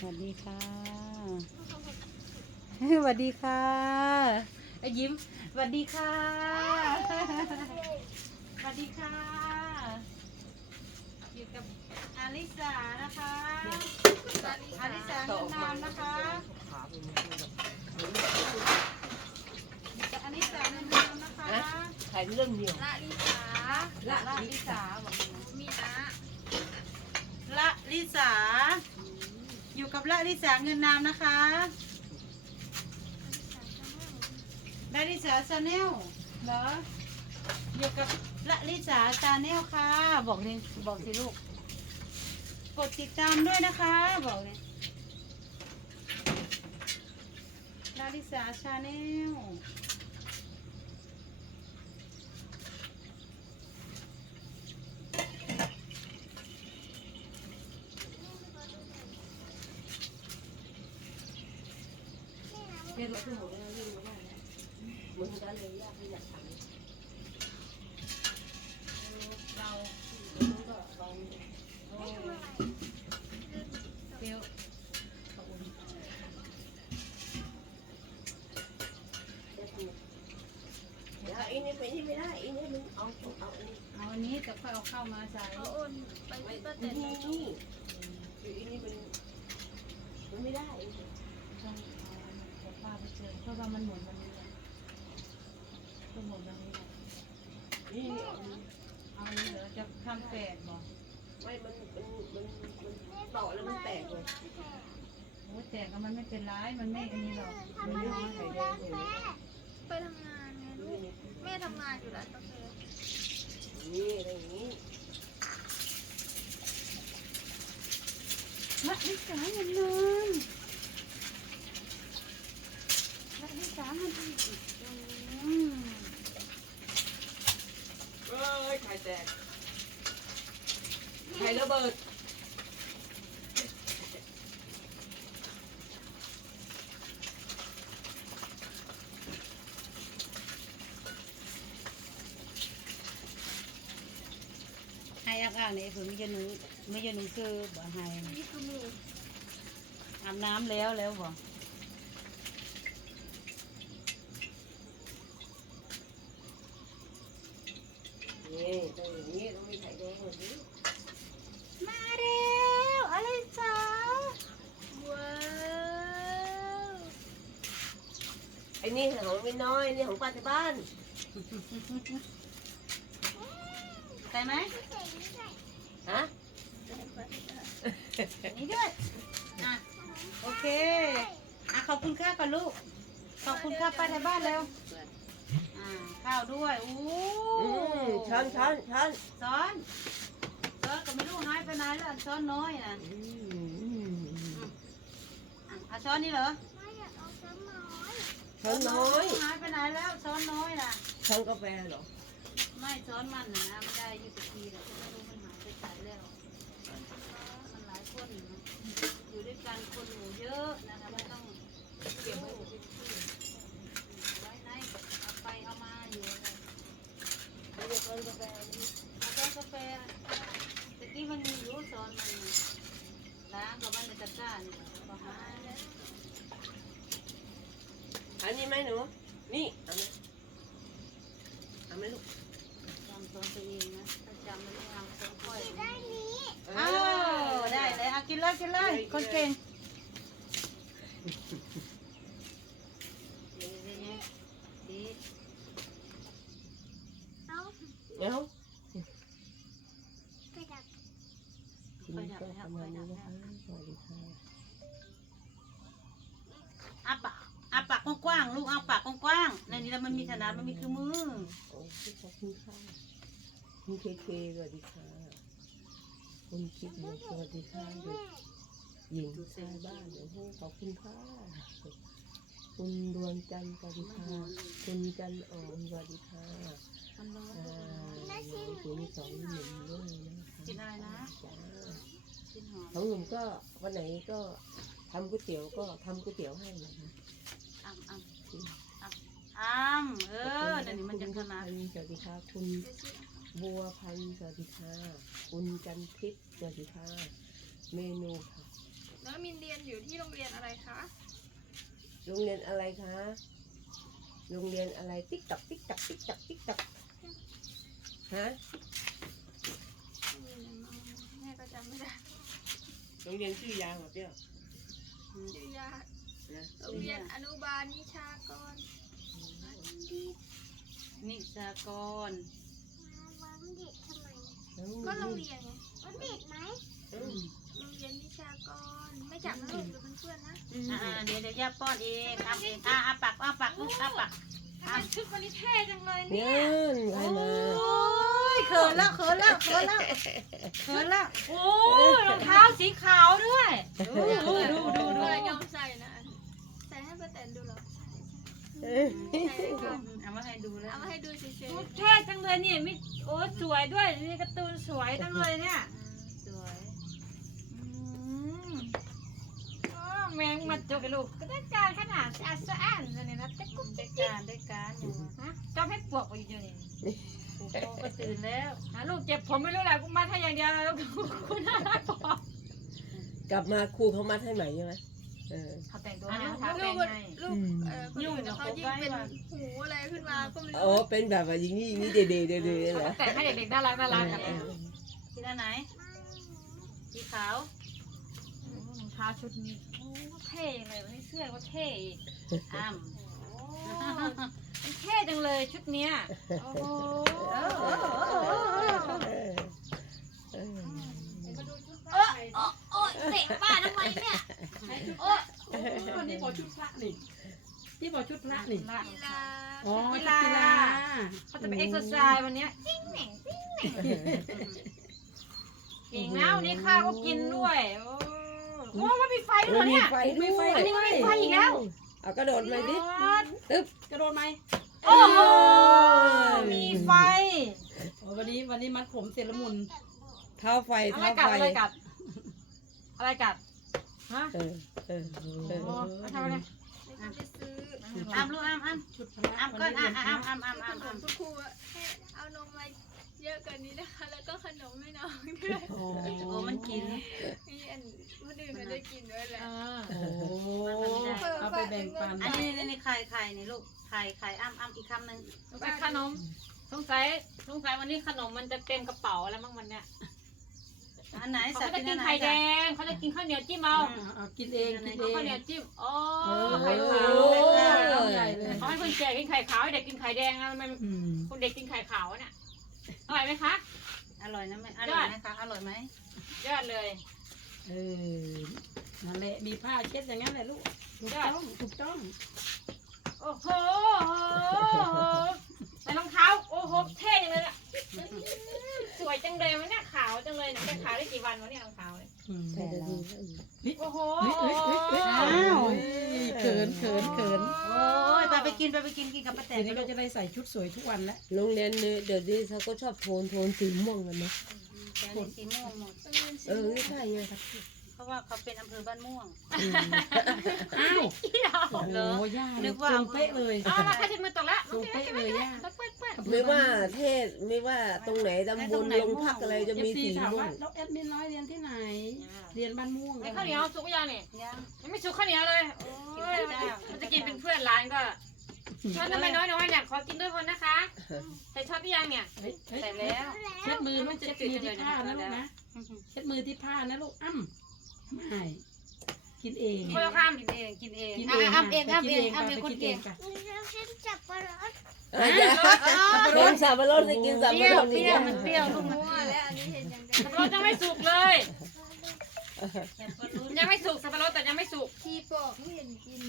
สวัสดีค่ะสวัสดีค่ะไอ้ยิ้มสวัสดีค่ะสวัสดีค่ะอยู่กับอาลิสานะคะอาลิสาเงินนามนะคะอยู่กับอาลิสาเงินนามนะคะถ่ายเรื่องเดียวละลิสาละลิสาบอกเลยนะมีนะละลิสา อยู่กับละลิสาเงินนามนะคะละลิสาชาแนลเหรออยู่กับละลิสาชาแนลค่ะ บอกเลยบอกสิลูก กดติดตามด้วยนะคะ บอกเลยละลิสาชาแนล เรียนมาขึ้นหมดแล้วเรื่องมาได้แล้วมึงกันเลยยากไม่อยากทำเรามึงก็ลองเฟียวจะทำเดี๋ยวไอ้นี่ไปนี่ไม่ได้ไอ้นี่มึงเอาเอาอันนี้เอาอันนี้แต่ค่อยเอาเข้ามาใส่เขาโอนไปที่ป้าแตนี่นนี่อยู่อ้นี่มันมันไม่ได้ เออเพราะว่ามันหมุนวันนี้แหละก็หมุนวันนี้แหละนี่เอาอันนี้เดี๋ยวจะทำแปดบอกไม่มันมันมันมันต่อแล้วมันแตกเลยโอ้แต่ก็มันไม่เป็นไรมันไม่อันนี้หรอกมันไม่มีไข่แดงเลยไปทำงานไงลูกแม่ทำงานอยู่ร้านกาแฟนี่อะไรอย่างนี้ละลิสาเงินนอนละลิ สาเงินนอนอืมเอ้ยไข่แตกไข่ระเบิดให้อากาศนี่คือไม่จะหนูไม่จะหนูคือบ่ให้นี่คือหมูอาบน้ำแล้วแล้วบ่ นี่ต้องนี้ต้องมีไข่แดงแบบนี้มาเร็วอะไรจ้าว้าวไอ้นี่ของไม่น้อยนี่ของป้าที่บ้านใส่ไหมฮะนี่ด้วยอะโอเคอะขอบคุณค่าก่อนลูกขอบคุณค่าป้าไทยบ้านแล้ว ข้าวด้วยอู้อืมช้อนช้อนช้อนซ้อนซ้อนก็ไม่รู้หายไปไหนแล้วอันช้อนน้อยนะอืมอะเอาช้อนนี่เหรอช้อนน้อยหายไปไหนแล้วช้อนน้อยนะช้อนกาแฟเหรอไม่ช้อนมันนะนะมันได้ยี่สิบทีแล้วไม่รู้มันหายไปไหนแล้วมันหลายคนนะอยู่ด้วยกันคนหมู่เยอะนะคะมันต้องเก็บไว้เป็นที่ไว้ไหนเอาไปเอามาอยู่เลย ไม่ใช่ช้อนกาแฟนี่ เอาช้อนกาแฟตะกี้มันมีอยู่ช้อนมันน่ะล้างกับมันในตะกร้านี่ก็หายแล้ว อันนี้ไหมหนู นี่เอาไหมเอา ไหมลูกจำช้อนตัวเองนะถ้าจำมันไม่เอาช้อนค่อยเออ้าวได้เลยเอากินเลยกินเลยคนเก่งดีดีเนี่ยดีเอาค่อยดับแล้วค่อยดับแล้วสวัสดีค่ะอาปาก อาปากกว้างๆลูกเอาปากกว้างๆในนี้แล้วมันมีขนาดมันมีคือมือโอ้ขอบคุณค่ะคุณเคเคสวัสดีค่ะ คุณคิดบุญสวัสดีค่ะเด็กหญิงชายบ้านเดี๋ยวให้ขอบคุณค่ะ คุณดวงจันทร์สวัสดีค่ะ คุณจันทร์อ่อนสวัสดีค่ะมันร้อนอ่าคุณสองหนุ่มด้วยนะคะกินอะไรนะจ้าหอมสองหนุ่มก็วันไหนก็ทำก๋วยเตี๋ยวก็ทำก๋วยเตี๋ยวให้นะคะ อ้ำอ้ำอ้ำเออเดี๋ยวนี้มันจะขนาดสวัสดีค่ะคุณบัวพันธ์สวัสดีค่ะคุณจันทิพย์สวัสดีค่ะเมนูค่ะ แล้วมินเรียนนอยู่ที่โรงเรียนอะไรคะ โรงเรียนอะไรคะ โรงเรียนอะไรติ๊กตักติ๊กตักติ๊กตักติ๊กตักฮะโรงเรียนอะไรแม่ก็จำไม่ได้ โรงเรียนชื่อยางเหรอเปรี้ยวชื่อยากนะ โรงเรียนอนุบาลนิชากรอันดีนิสากรวันเด็กทำไมก็โรงเรียนไงวันเด็กไหมอืมโรงเรียนนิชากรไม่จับนะลูกเดี๋ยวเพื่อนๆนะอ่าเดี๋ยวเดี๋ยวย่าป้อนเองทำเองอ่าอาปากอาปากลูกอาปากทำไมชุดวันนี้เท่จังเลยเนี่เนี่ยยใครมาโอ้ยเขินแล้วเขินแล้วเขินแล้วเขินแล้วโอ้ยรองเท้าสีขาวด้วยดูดูดูดูดูดูเลยยอมใส่นะ เอ้ยใช่ใช่เอามาให้ดูแล้วเอามาให้ดูเฉยเท่จังเลยนี่มิโอ้สวยด้วยนี่การ์ตูนสวยจังเลยเนี่ยสวยอืมอ๋อแมงมาจกกับลูกก็ได้การขนาดสะอาดสะอ้านเลยเนี่ยนะแต่กุ๊บได้การได้การอยู่ฮะจอมให้ปวกไปอยู่นี่โอ้โหก็ตื่นแล้วหาลูกเจ็บผมไม่รู้แหละกูมาถ้าอย่างเดียวแล้วคุณน่ารักพอกลับมาครูเขามัดให้ใหม่ใช่ไหม เออ เขาแต่งตัวอันให้นั้นทาๆแป้ลูงกให้ลูกเออคนอื่นเขายิ่งเป็นหูอะไรขึ้นมาก็ไม่โอ้รู้เป็นแบบว่าอย่างนี้อย่างนี้เดเดเดเดเหรอแต่งให้เด็กๆน่ารักน่ารักกันเอเนี่ยอที่ด้านไหนสีขาวรองเท้าชุดนี้โอ้เท่จังเลยวันนี้เสื้อก็เท่อีกอ้ำโอ้มันเท่จังเลยชุดเนี้ยโอ้โห เออเออ เออ โอ้โอ้เตะป้าทำไมเนี่ยโอ้วันนี้บอกชุดพระนี่ที่บอกชุดพระนี่ละกีฬาอ๋อกีชุดฬากีฬาเขาจะไปเอ็กซ์ไซส์วันเนี้ยจิ้งเหน่งจิ้งเหน่งเก่งนะวันนี้ข้าวก็กินด้วยโอ้โหมันมีไฟด้โอ้วยเหรอมีเนี่ยไฟด้วยอันนี้มีไฟอีกแล้วเอากระโดดมาดิกระโดดไหมโอ้โหมีไฟโอ้วันนี้วันนี้มัดผมเสร็จละมุนเท้าไฟอะไรเท้ากัดไฟ อะไรกัดอะไรกัดฮะเออเออเออโอ้ทำอะไรไม่ต้องไปซื้ออ้ำลูกอ้ำอ้ำชุดพระอ้ำวันก้อนนี้อ้ำเรียนพอ้ำระอ้ำอ้ำอ้ำขนอ้ำมคุณครูให้เอานมมาเยอะกว่านี้นะคะ แล้วก็ขนมให้น้องด้วยโอ้โอ้มันกินมีอันคนอื่นเขาได้กินด้วยแหละอ่าโอ้เอาไปแบ่งปันอันนี้นี่นี่ไข่ไข่นี่ลูกไข่ไข่อ้ำอ้ำอีกคำหนึ่งไปขนมสงสัยสงสัยวันนี้ขนมมันจะเต็มกระเป๋าแล้วมั้งวันเนี้ย อันไหนเขาสัตว์จะที่กินั่นนไข่แดงเขาจะกินข้าวเหนียวจิ้มเอาเอาเอากินเองกินเอเอางข้าวเหนียวจิ้มอ๋อโอ้ไข่ขาวน้ำใหญ่เลยเขาให้คนแก่กินไข่ขาวให้เด็กกินไข่แดงนะมันอืมคนเด็กกินไข่ขาวเนี่ยอร่อยไหมคะ อร่อยนะแม่อร่อยนะคะอร่อยไหมยอดเลย เออนั่นแหละมีผ้าเช็ดอย่างนั้นแหละลูกถูกต้องถูกต้องโอ้โหใส่รองเท้า โอ้โห เท่จังเลยอะสวย จังเลยวันเนี้ยขาวจังเลยเนี่ยแค่ขาวได้กี่วันวะเนี่ยรองเท้าเนี่ยอืมใช่แล้วดีโอ้โหเฮ้ยเฮ้ยเฮ้ยเฮ้ยอ้าวเขินเขินเขินโอ้ยไปไปกินไปไปกินกินกับป้าแตเดี๋ยนวนี้ลูก็กจะได้ใส่ชุดสวยทุกวันแล้วโรงเรียนเนี่ยเดี๋ยวนี้เขาก็ชอบโทนโทนสีม่วงกันนะแกนี่สีม่วงหมดเออไม่ใช่ไง เพราะว่าเขาเป็นอำเภอบ้านม่วง อ้าวโอ้เหรอโหย่านึนึกกว่าว่า ตรงเป๊ะเลย เอามาถ้าชิ้นมือตกแล้วตรงเป๊ะเลยย่าแล้วเปื้อนเปื้อนไม่ว่าเทศไม่ว่าตรงไหนตำบลลงพักอะไรจะเอมีฟซีสีถามม่วว่างแล้วแอดมินน้อยเรียนที่ไหน เรียนบ้านม่วงไอ้ข้าวเหนียวสุกยังเนี่ยยังยังไม่สุกข้าวเหนียวเลยโอ้ยมันจะกินเป็นเพื่อนร้านก็ช้อนทำไมน้อยๆเนี่ยขอกินด้วยคนนะคะใส่ช้อนที่ยังเนี่ยเฮ้ยเฮ้ยใส่แล้ว เช็ดมือลูกเช็ดมือที่ผ้านะลูกนะ เช็ดมือที่ผ้านะลูกอ้ำ ไม่กินเองคนละคกินเองกินเองกินอะเองอ้ำเองอ้ำกิเองอ้ำไปเป็นคนกินเก่งค่ะฉันจับปลาร้าอะอย่ากินสับปะรดสิกินสับเปปะรี้ยรวดเปนี่รี้ยวมันเปรี้ยวลูกมันมั่วแล้วอันนี้เห็นอย่างำสับปะรดยังไม่สุกเลยยังไม่สุกสับปะรดแต่ยังไม่สุกทีปอกไม่เห็นกิน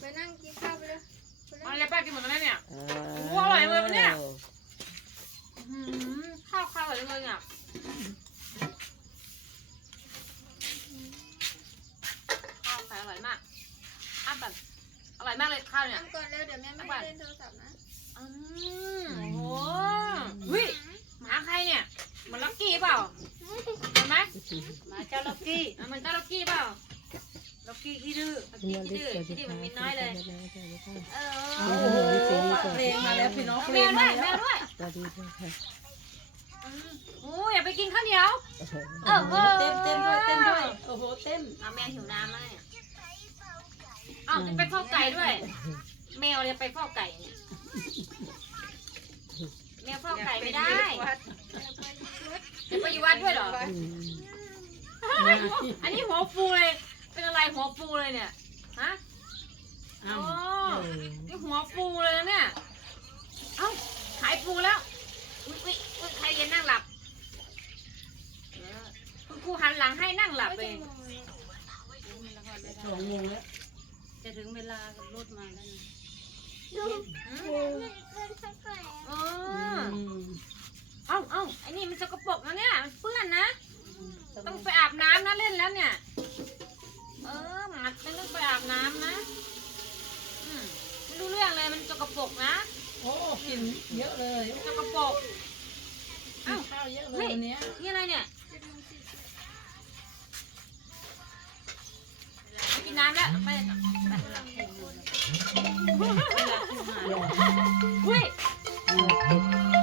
ไปนั่งกินข้าวไปเลยไปมานั่งเลยป้ากินหมดแล้วเนี่ยอ้าโอ้อร่อยเลยวันเนี้ยอื้อหือข้าวข้าวอร่อยจังเลยเนี่ย ร่อยมากอ้าวแบบอร่อยมากเลยข้าวเนี่ยนั่งก่อนเร็วเดี๋ยวแม่ไม่ให้เล่นโทรศัพท์นะอืมโอ้โหวิหมาใครเนี่ยเหมันล็อกกี้เปล่าเห็นไหมมาเจ้าล็อกกี้อะมันเจ้าล็อกกี้เปล่าล็อกกี้ขี้ดื้อล็อกกี้ขี้ดื้อขี้ดื้อมันมีน้อยเลยเอโอ้อโหเพลงมาแล้วพี่น้องเอาเพลแมงวด้มาวยแมแล้ววด้วยสวัสดีค่ะอืมโอ้ยอย่าไปกินข้าวเหนียวเออเต้นเต้นด้วยเต้นด้วยโอ้โหเต้นเอาแมวหิวน้ำแล้วเนี่ยเอ้าจะไปฟอกไก่ด้วย แมวจะไปฟอกไก่เนี่ยแมวฟอกไก่ไม่ได้จะไปอยู่วัดด้วยเหรออืมอันนี้หัวฟูเลย เป็นอะไรหัวฟูเลยเนี่ย ฮะอ้าโอ้วเออนี่หัวฟูเลยนะเนี่ย เอ้าหายฟูแล้ว อุ้ยอุ้ยอุ้ยใครเรียนนั่งหลับเออคุณครูหันหลังให้นั่งหลับเลยสองโมงแล้ว จะถึงเวลากับรถมาแล้วนะเออือมเอ้าเอ้าไอ้นี่มันสกปรกนะเนี่ย มันเปื้อนนะ ต้องไปอาบน้ำนะเล่นแล้วเนี่ย เออหมัดไม่ต้องไปอาบน้ำนะอืมไม่รู้เรื่องเลยมันสกปรกนะโอ้กินเยอะเลยสกปรกกินข้าวเยอะเลยวันเนี้ย นี่อะไรเนี่ย กินน้ำแล้วไปไป